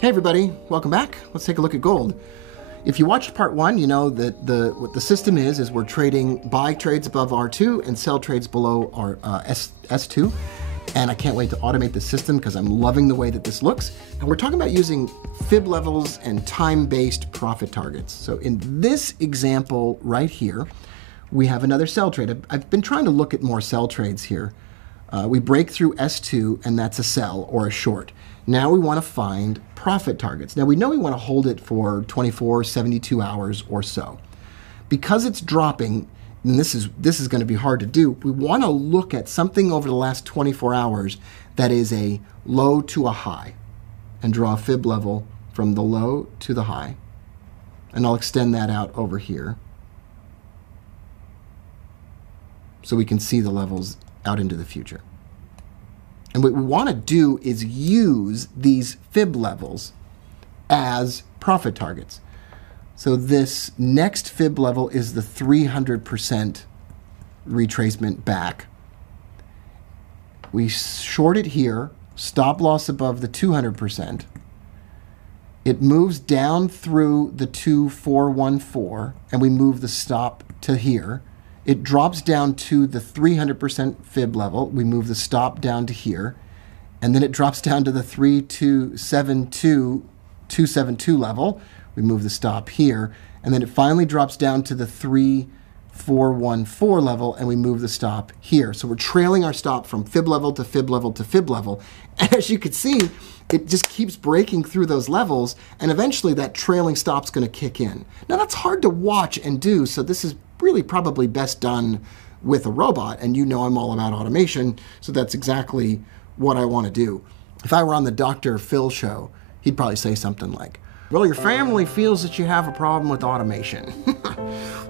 Hey everybody, welcome back. Let's take a look at gold. If you watched part one, you know that what the system is we're trading buy trades above R2 and sell trades below our S2. And I can't wait to automate the system because I'm loving the way that this looks. And we're talking about using fib levels and time-based profit targets. So in this example right here, we have another sell trade. I've been trying to look at more sell trades here. We break through S2 and that's a sell or a short. Now we want to find profit targets. Now we know we want to hold it for 24, 72 hours or so. Because it's dropping, and this is going to be hard to do, we want to look at something over the last 24 hours that is a low to a high and draw a fib level from the low to the high. And I'll extend that out over here so we can see the levels out into the future. And what we want to do is use these fib levels as profit targets. So this next fib level is the 300% retracement back. We short it here, stop loss above the 200%. It moves down through the 2414, and we move the stop to here. It drops down to the 300% fib level. We move the stop down to here. And then it drops down to the 272 level. We move the stop here. And then it finally drops down to the 3414 level, and we move the stop here. So we're trailing our stop from fib level to fib level to fib level. And as you can see, it just keeps breaking through those levels, and eventually that trailing stop's going to kick in. Now that's hard to watch and do, so this is really probably best done with a robot, and you know I'm all about automation, so that's exactly what I want to do. If I were on the Dr. Phil show, he'd probably say something like, well, your family feels that you have a problem with automation.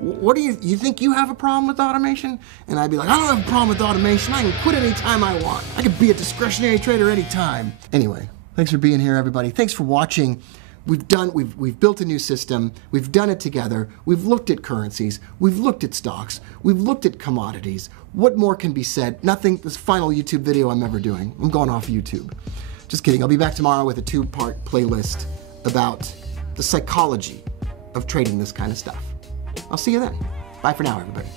What do you think you have a problem with automation? And I'd be like, I don't have a problem with automation. I can quit anytime I want. I can be a discretionary trader anytime. Anyway, thanks for being here, everybody. Thanks for watching. We've built a new system. We've done it together. We've looked at currencies. We've looked at stocks. We've looked at commodities. What more can be said? Nothing. This final YouTube video I'm ever doing. I'm going off YouTube. Just kidding. I'll be back tomorrow with a 2-part playlist about the psychology of trading this kind of stuff. I'll see you then. Bye for now, everybody.